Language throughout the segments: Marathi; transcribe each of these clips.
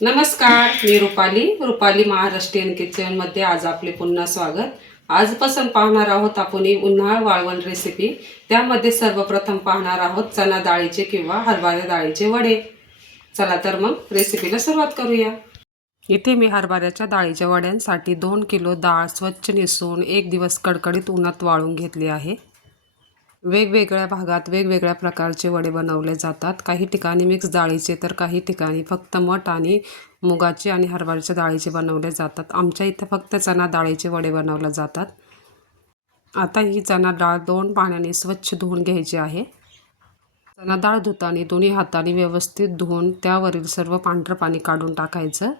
नमस्कार, मी रुपाली महाराष्ट्रीयन किचनमध्ये आज आपले पुन्हा स्वागत। आजपासून पाहणार आहोत आपण उन्हाळ वाळवण रेसिपी। त्यामध्ये सर्वप्रथम पाहणार आहोत चना डाळीचे किंवा हरभरा डाळीचे वडे। चला तर मग रेसिपीला सुरुवात करूया। इथे मी हरभऱ्याच्या डाळीच्या वड्यांसाठी 2 किलो डाळ स्वच्छ निसून 1 दिवस कडकडीत उन्हात वाळून घेतली आहे। वेगवेगळ्या भागात वेगवेगळ्या प्रकारचे वडे बनवले जातात। काही ठिकाणी मिक्स डाळीचे तर काही ठिकाणी फक्त मठ आणि मुगाचे आणि हरभऱ्याच्या डाळीचे बनवले जातात। आमच्या इथे फक्त चना डाळीचे वडे बनवले जातात। आता ही चना डाळ 2 पाण्याने स्वच्छ धुवून घ्यायची आहे। चना डाळ धुताना दोन्ही हातांनी व्यवस्थित धुवून त्यावरील सर्व पांढरं पाणी काढून टाकायचं।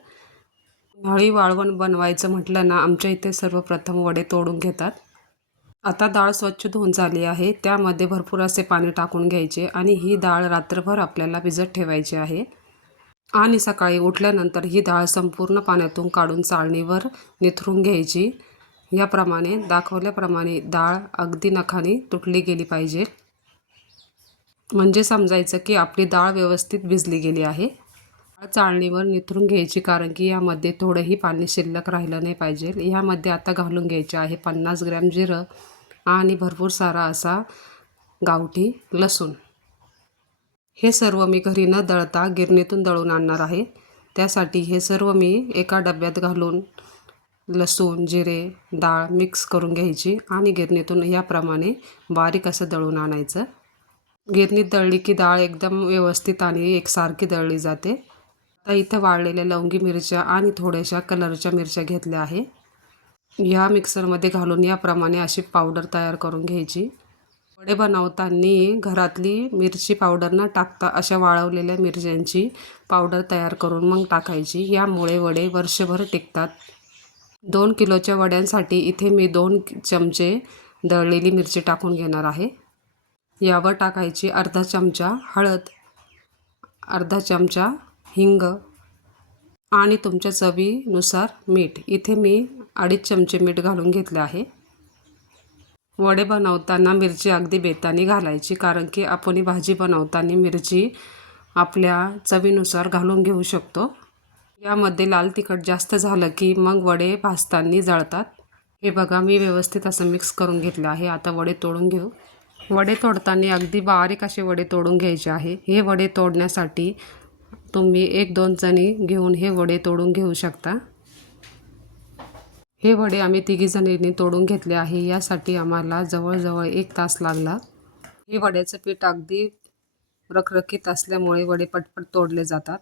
उन्हाळी वाळवण बनवायचं म्हटलं ना, आमच्या इथे सर्वप्रथम वडे तोडून घेतात। आता डाळ स्वच्छ धुवून झाली आहे। त्यामध्ये भरपूर असे पाणी टाकून घ्यायचे आणि ही डाळ रात्रभर आपल्याला भिजत ठेवायची आहे। आणि सकाळी उठल्यानंतर ही डाळ संपूर्ण पाण्यातून काढून चाळणीवर निथरून घ्यायची। याप्रमाणे दाखवल्याप्रमाणे डाळ अगदी नखाने तुटली गेली पाहिजे, म्हणजे समजायचं की आपली डाळ व्यवस्थित भिजली गेली आहे। डाळ चाळणीवर निथरून घ्यायची, कारण की यामध्ये थोडंही पाणी शिल्लक राहिलं नाही पाहिजे। यामध्ये आता घालून घ्यायचे आहे 50 ग्रॅम जिरं आणि भरपूर सारा असा गावठी लसूण। हे सर्व मी घरी न दळता गिरणीतून दळून आणणार आहे। त्यासाठी हे सर्व मी एका डब्यात घालून लसूण, जिरे, डाळ मिक्स करून घ्यायची आणि गिरणीतून याप्रमाणे बारीक असं दळून आणायचं। गिरणीत दळली की डाळ एकदम व्यवस्थित आणि एकसारखी दळली जाते। आता इथं वाळलेल्या लवंगी मिरच्या आणि थोड्याशा कलरच्या मिरच्या घेतल्या आहे। ह्या मिक्सरमध्ये घालून याप्रमाणे अशी पावडर तयार करून घ्यायची। वडे बनवताना घरातली मिरची पावडर न टाकता अशा वाळवलेल्या मिरच्यांची पावडर तयार करून मग टाकायची। यामुळे वडे वर्षभर टिकतात। 2 किलोच्या वड्यांसाठी इथे मी 2 चमचे दळलेली मिरची टाकून घेणार आहे। यावर टाकायची अर्धा चमचा हळद, अर्धा चमचा हिंग आणि तुमच्या चवीनुसार मीठ। इथे मी 2.5 चमचे मीठ घालून घेतले आहे। वडे बनवताना मिरची अगदी बेताने घालायची, कारण की आपण भाजी बनवताना मिरची आपल्या चवीनुसार घालून घेऊ शकतो। यामध्ये लाल तिखट जास्त झालं की मग वडे भाजताना जळतात। हे बघा, मी व्यवस्थित असं मिक्स करून घेतलं आहे। आता वडे तोडून घेऊ। वडे तोडताना अगदी बारीक असे वडे तोडून घ्यायचे आहे। हे वडे तोडण्यासाठी तुम्ही 1-2 जणी घेऊन हे वडे तोडून घेऊ शकता। हे वडे आम्ही 3 जणींनी तोडून घेतले आहे। यासाठी आम्हाला जवळजवळ 1 तास लागला। हे वड्याचं पीठ अगदी रखरखीत असल्यामुळे वडे पटपट तोडले जातात।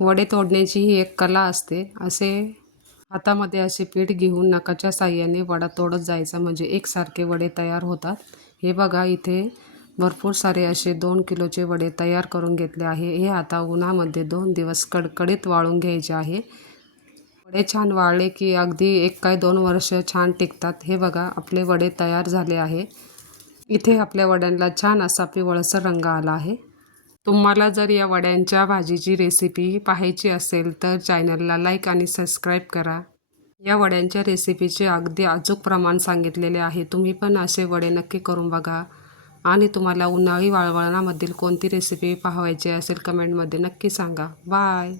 वडे तोडण्याची ही एक कला असते। असे हातामध्ये असे पीठ घेऊन नखाच्या साहाय्याने वडा तोडत जायचा, म्हणजे एकसारखे वडे तयार होतात। हे बघा, इथे भरपूर सारे असे 2 किलोचे वडे तयार करून घेतले आहे। हे आता उन्हामध्ये 2 दिवस कडकडीत वाळून घ्यायचे आहे। वडे छान वाळले की अगदी 1 काय 2 वर्ष छान टिकतात। हे बघा, आपले वडे तयार झाले आहे। इथे आपल्या वड्यांना छान असा पिवळसर रंग आला आहे। तुम्हाला जर या वड्यांच्या भाजीची रेसिपी पाहायची असेल तर चॅनलला लाईक आणि सबस्क्राईब करा। या वड्यांच्या रेसिपीचे अगदी अचूक प्रमाण सांगितलेले आहे। तुम्ही पण असे वडे नक्की करून बघा आणि तुम्हाला उन्हाळी वाळवणामधील कोणती रेसिपी पाहायची असेल कमेंटमध्ये नक्की सांगा। बाय।